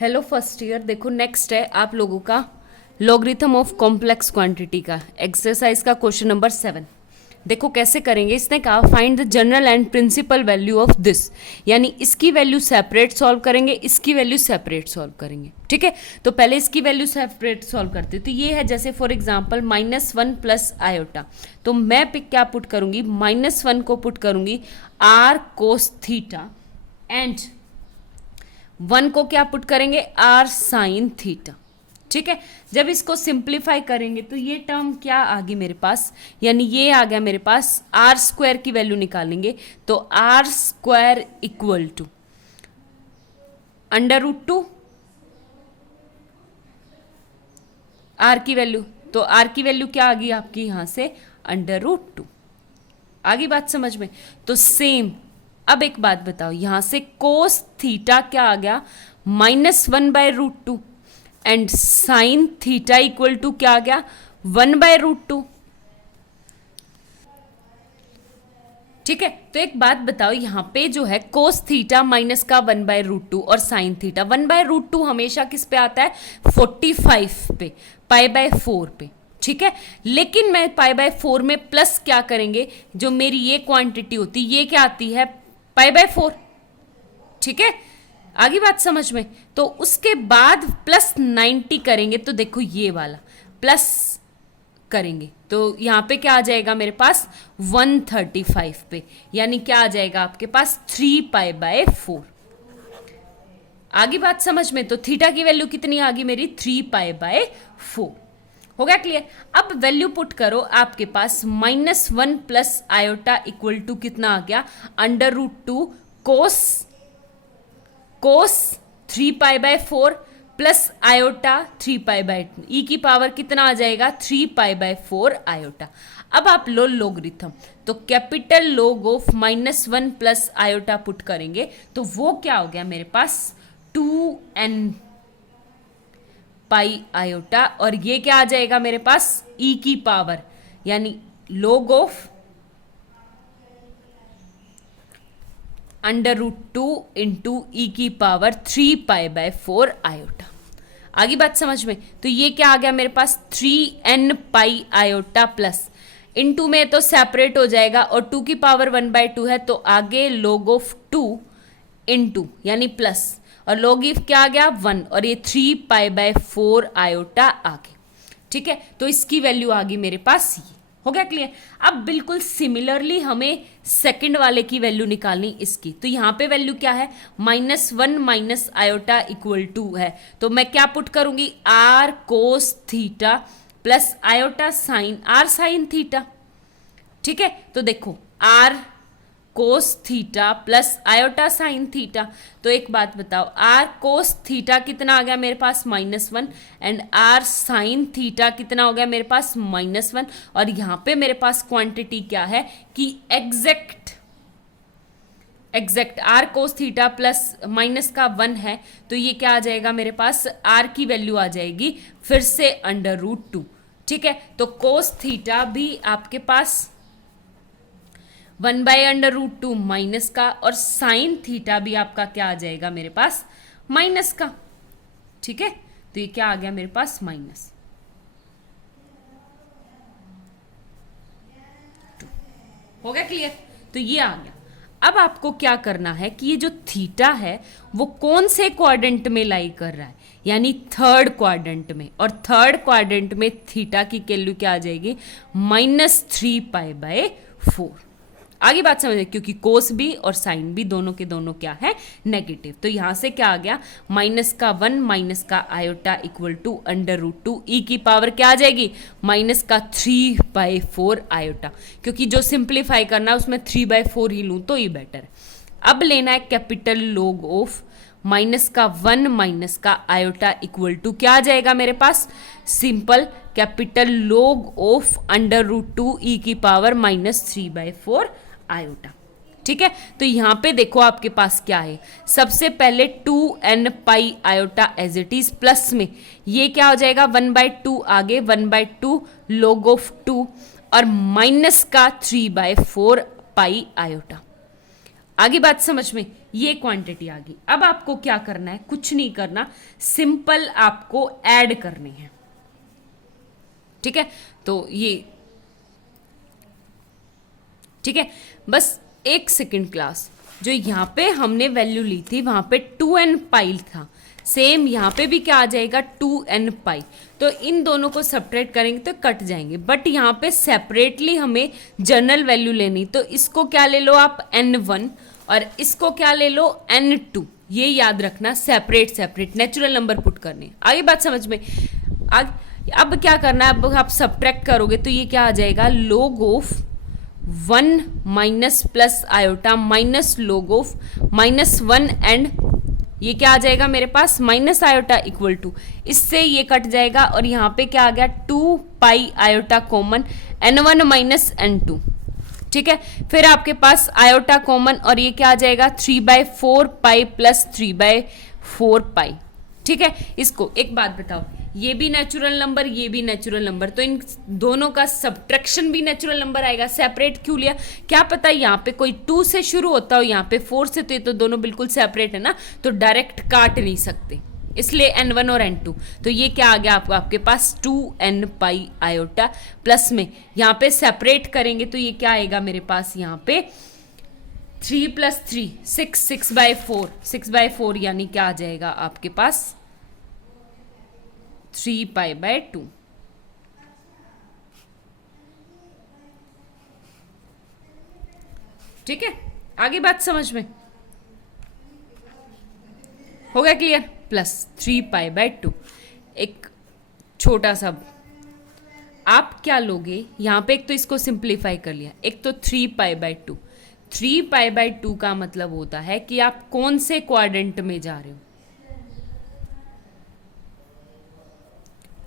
Hello first year. देखो next है आप लोगों का लॉगरिथम ऑफ कॉम्प्लेक्स क्वांटिटी का एक्सरसाइज का क्वेश्चन नंबर 7। देखो कैसे करेंगे। इसने कहा find the general and principal value of this, यानी इसकी वैल्यू सेपरेट सॉल्व करेंगे, इसकी वैल्यू सेपरेट सॉल्व करेंगे। ठीक है, तो पहले इसकी वैल्यू सेपरेट सॉल्व करते। तो ये है जैसे फॉर एग्जांपल -1 प्लस आयोटा, तो मैं क्या पुट करूंगी, -1 को पुट करूंगी आर कोस थीटा एंड 1 को क्या पुट करेंगे, आर साइन थीटा। ठीक है, जब इसको सिंप्लीफाई करेंगे तो ये टर्म क्या आ गई मेरे पास, यानी ये आ गया मेरे पास आर स्क्वायर की वैल्यू निकालेंगे तो r square equal to √2 r की वैल्यू, तो आर की वैल्यू क्या आ गई आपकी यहां से √2। आगे बात समझ में। तो सेम अब एक बात बताओ, यहां से कोस थीटा क्या आ गया -1/√2 and sine theta equal to क्या आ गया 1/√2। ठीक है, तो एक बात बताओ, यहां पे जो है कोस थीटा माइनस का 1/√2 और साइन थीटा 1/√2 हमेशा किस पे आता है 45 पे, π/4 पे। ठीक है, लेकिन मैं π/4 में प्लस क्या करेंगे, जो मेरी ये क्वांटिटी होती ये क्या आती है π/4। ठीक है, आगे बात समझ में। तो उसके बाद +90 करेंगे तो देखो ये वाला प्लस करेंगे तो यहां पे क्या आ जाएगा मेरे पास 135 पे, यानी क्या आ जाएगा आपके पास 3π/4। आगे बात समझ में। तो थीटा की वैल्यू कितनी आ गई मेरी 3π/4। हो गया क्लियर। अब वैल्यू पुट करो, आपके पास -1 प्लस आयोटा इक्वल टू कितना आ गया √2 कोस 3π/4 प्लस आयोटा 3π/2 ई की पावर कितना आ जाएगा 3π/4 आयोटा। अब आप लो लोगरिथम, तो कैपिटल लोग ऑफ -1 प्लस आयोटा पुट करेंगे तो वो क्या हो गया मेरे पास 2n पाई आयोटा, और ये क्या आ जाएगा मेरे पास ई की पावर, यानी लोग ऑफ √2 इंटू ई की पावर 3π/4 आयोटा। आगे बात समझ में। तो ये क्या आ गया मेरे पास 3n पाई आयोटा प्लस इंटू में तो सेपरेट हो जाएगा और 2 की पावर 1/2 है, तो आगे log ऑफ 2 इंटू यानी प्लस, और log इफ क्या आ गया 1, और ये 3π/4 आयोटा आ गई। ठीक है, तो इसकी वैल्यू आ गई मेरे पास ये। हो गया क्लियर। अब बिल्कुल सिमिलरली हमें सेकंड वाले की वैल्यू निकालनी इसकी, तो यहां पे वैल्यू क्या है -1 माइनस आयोटा इक्वल टू है, तो मैं क्या पुट करूंगी r cos theta plus iota sine r sine theta. ठीक है, तो देखो r cos theta plus iota sine theta, तो एक बात बताओ आर कोस थीटा कितना आ गया मेरे पास -1 एंड आर साइन थीटा कितना हो गया मेरे पास -1, और यहां पे मेरे पास क्वांटिटी क्या है कि exact r cos theta plus minus का 1 है, तो ये क्या आ जाएगा मेरे पास आर की वैल्यू आ जाएगी फिर से √2। ठीक है, तो कोस थीटा भी आपके पास 1/√2 माइनस का, और साइन थीटा भी आपका क्या आ जाएगा मेरे पास माइनस का। ठीक है, तो ये क्या आ गया मेरे पास -2। हो गया क्लियर। तो ये आ गया। अब आपको क्या करना है कि ये जो थीटा है वो कौन से क्वाड्रेंट में लाई कर रहा है, यानी थर्ड क्वाड्रेंट में, और थर्ड क्वाड्रेंट में थीटा की वैल्यू क्या आ जाएगी -3π/4। आगे बात समझे, क्योंकि कोस भी और साइन भी दोनों के दोनों क्या है नेगेटिव, तो यहां से क्या आ गया -1 माइनस का आयोटा इक्वल टू √2 ई की पावर क्या आ जाएगी -3/4 आयोटा, क्योंकि जो सिंप्लीफाई करना है उसमें 3/4 ही लूं तो ये बेटर है। अब लेना है कैपिटल लोग ऑफ -1 माइनस का आयोटा इक्वल टू क्या आ जाएगा मेरे पास सिंपल कैपिटल लोग ऑफ √2 ई की पावर -3/4 आयोटा। ठीक है, तो यहां पे देखो आपके पास क्या है, सबसे पहले 2n pi iota as it is plus में ये क्या हो जाएगा 1/2 आगे 1/2 log ऑफ 2 और माइनस का 3/4 पाई आयोटा। आगे बात समझ में, ये क्वांटिटी आ गई। अब आपको क्या करना है, कुछ नहीं करना, सिंपल आपको ऐड करनी है। ठीक है, तो ये ठीक है, बस एक सेकंड क्लास, जो यहाँ पे हमने वैल्यू ली थी वहां पे 2n पाई था, सेम यहाँ पे भी क्या आ जाएगा 2n पाई। तो इन दोनों को सब्ट्रैक्ट करेंगे तो कट जाएंगे, बट यहाँ पे सेपरेटली हमें जनरल वैल्यू लेनी, तो इसको क्या ले लो आप n1 और इसको क्या ले लो n2, ये याद रखना, separate separate natural number put करने। आगे बात समझ में। अब क्या करना है, अब आप सब्ट्रैक्ट करोगे तो ये क्या आ जाएगा, log of 1 minus plus iota minus log of -1 and ये क्या आ जाएगा मेरे पास माइनस आयोटा इक्वल टू, इससे ये कट जाएगा और यहाँ पे क्या आ गया 2 पाई iota common n1 minus n2। ठीक है, फिर आपके पास आयोटा कॉमन और ये क्या आ जाएगा 3/4 पाई प्लस 3/4 पाई। ठीक है, इसको एक बात बताओ, ये भी नेचुरल नंबर, ये भी नेचुरल नंबर, तो इन दोनों का सब्ट्रैक्शन भी नेचुरल नंबर आएगा। सेपरेट क्यों लिया, क्या पता यहाँ पे कोई 2 से शुरू होता हो, यहाँ पे 4 से, तो ये तो दोनों बिल्कुल सेपरेट है ना, तो डायरेक्ट काट नहीं सकते, इसलिए n1 और n2। तो ये क्या आ गया आपके पास 2n पाई आयोटा, प्लस में यहाँ पे सेपरेट करेंगे तो ये क्या आएगा मेरे पास, यहाँ पे 3 + 3 6 6/4 6/4 यानी क्या आ जाएगा आपके पास 3 π/2। ठीक है, आगे बात समझ में हो गया क्लियर, प्लस 3 π/2। एक छोटा सा आप क्या लोगे यहाँ पे, एक तो इसको सिंप्लीफाई कर लिया, एक तो 3 π/2। 3 π/2 का मतलब होता है कि आप कौन से क्वाड्रेंट में जा रहे हो।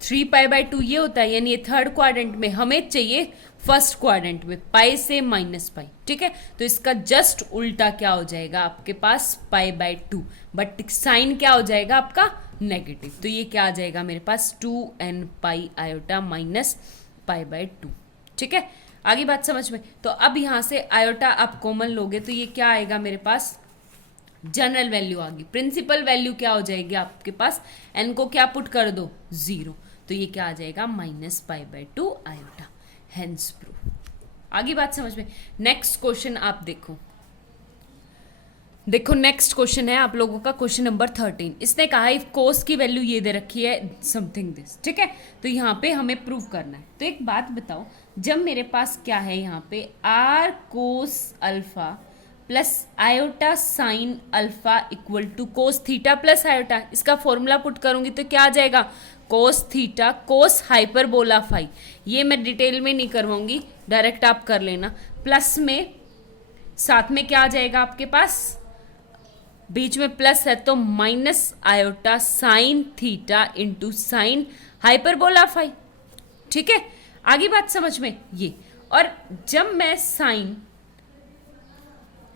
3 π/2 ये होता है, यानी ये थर्ड क्वाड्रेंट में, हमें चाहिए फर्स्ट क्वाड्रेंट में, पाई से -पाई। ठीक है, तो इसका जस्ट उल्टा क्या हो जाएगा आपके पास π/2, बट साइन क्या हो जाएगा आपका नेगेटिव, तो ये क्या आ जाएगा मेरे पास 2n पाई आयोटा माइनस π/2। ठीक है, आगे बात समझ में। तो अब यहाँ से आयोटा आप कॉमन लोगे तो ये क्या आएगा मेरे पास, जनरल वैल्यू आ गई। प्रिंसिपल वैल्यू क्या हो जाएगी आपके पास, n को क्या पुट कर दो 0, तो ये क्या आ जाएगा -π/2 आयोटा, हेंस प्रूफ। आगे बात समझ में। नेक्स्ट क्वेश्चन आप देखो नेक्स्ट क्वेश्चन है आप लोगों का क्वेश्चन नंबर 13। इसने कहा इफ कोस की वैल्यू ये दे रखी है समथिंग दिस। ठीक है, तो यहाँ पे हमें प्रूव करना है। तो एक बात बताओ, जब मेरे पास क्या है यहाँ पे r cos alpha plus iota sine alpha equal to cos theta plus iota, इसका फॉर्मूला पुट करूंगी तो क्या आ जाएगा cos theta cos hyperbola phi. ये मैं डिटेल में नहीं करवाऊंगी, डायरेक्ट आप कर लेना। प्लस में साथ में क्या आ जाएगा आपके पास, बीच में प्लस है तो minus iota sine theta into sine hyperbola phi. ठीक है, आगे बात समझ में ये। और जब मैं साइन,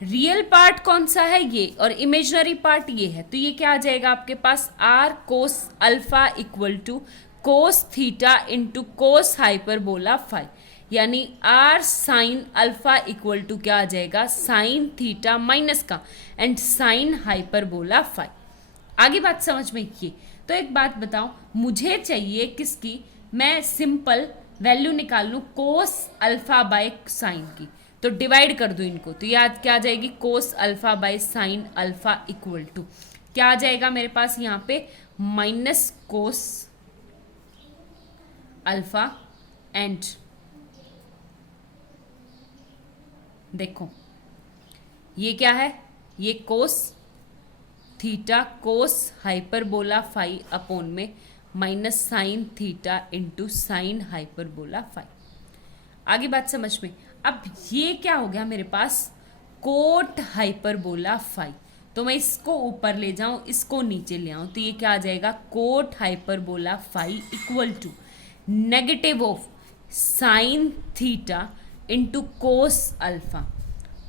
रियल पार्ट कौन सा है ये और इमेजिनरी पार्ट ये है, तो ये क्या आ जाएगा आपके पास r cos alpha equal to cos theta into cos hyperbola phi, यानी r sine alpha equal to क्या आ जाएगा साइन थीटा माइनस का एंड साइन हाइपरबोला फाई। आगे बात समझ में ये। तो एक बात बताओ, मुझे चाहिए किसकी, मैं सिंपल वैल्यू निकाल लूँ कोस अल्फा बाय साइन की, तो डिवाइड कर दूं इनको, तो याद क्या आ जाएगी cos alpha by sine alpha equal to क्या आ जाएगा मेरे पास यहाँ पे माइनस कोस अल्फा एंड देखो ये क्या है, ये cos theta cos hyperbola phi upon में minus sine theta into sine hyperbola phi. आगे बात समझ में। अब ये क्या हो गया मेरे पास कोट हाइपरबोला फाई, तो मैं इसको ऊपर ले जाऊं इसको नीचे ले आऊं, तो ये क्या आ जाएगा cot hyperbola phi equal to negative of sine theta into cos alpha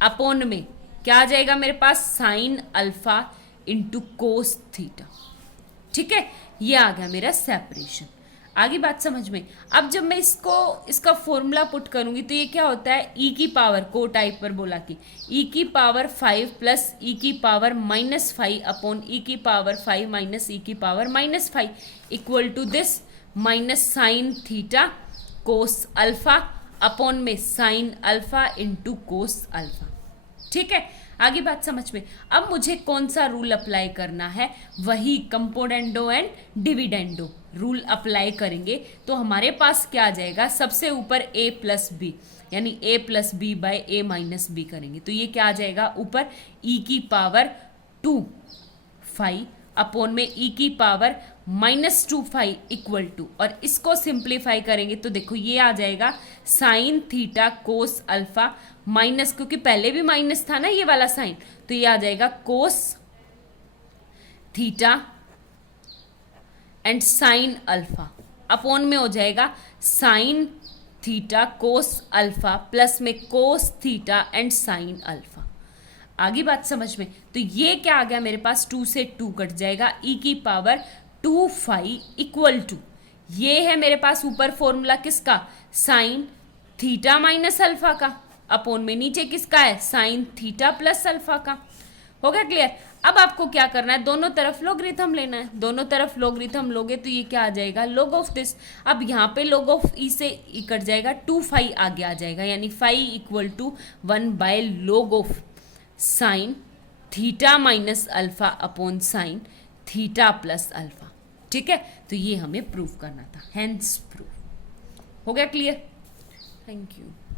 upon में क्या आ जाएगा मेरे पास sine alpha into cos theta. ठीक है, ये आ गया मेरा सेपरेशन। आगे बात समझ में। अब जब मैं इसका फॉर्मूला पुट करूंगी तो ये क्या होता है, ई की पावर, को टाइप पर बोला कि ई की पावर 5 प्लस ई की पावर -5 अपॉन ई की पावर 5 माइनस ई की power -5 equal to this minus sine theta cos alpha upon में sine alpha into cos alpha. ठीक है, आगे बात समझ में। अब मुझे कौन सा रूल अप्लाई करना है, वही componendo and dividendo rule apply करेंगे। तो हमारे पास क्या आ जाएगा, सबसे ऊपर a प्लस बी, यानी a plus b by a minus b करेंगे तो ये क्या आ जाएगा, ऊपर e की पावर 2 अपॉन में e की पावर -2 इक्वल टू, और इसको सिंप्लीफाई करेंगे तो देखो ये आ जाएगा sine theta cos alpha minus, क्योंकि पहले भी माइनस था ना ये वाला साइन, तो ये आ जाएगा cos theta and sine alpha upon में हो जाएगा sine theta cos alpha plus में cos theta and sine alpha. आगे बात समझ में। तो ये क्या आ गया मेरे पास, 2 से 2 कट जाएगा, e की पावर 2 इक्वल टू, ये है मेरे पास ऊपर फॉर्मूला किसका, साइन थीटा माइनस अल्फा का, अपॉन में नीचे किसका है, साइन थीटा प्लस अल्फा का। हो गया क्लियर। अब आपको क्या करना है, दोनों तरफ लॉगरिथम लेना है, दोनों तरफ लॉगरिथम लोगे तो ये क्या आ जाएगा, log ऑफ दिस। अब यहाँ पे log ऑफ ई से ई कट जाएगा, 2 आगे आ जाएगा, यानी 5 equal to 1/log of sine theta minus alpha upon sine theta plus alpha. ठीक है, तो ये हमें प्रूफ करना था, हेंस प्रूफ। हो गया क्लियर। Thank you.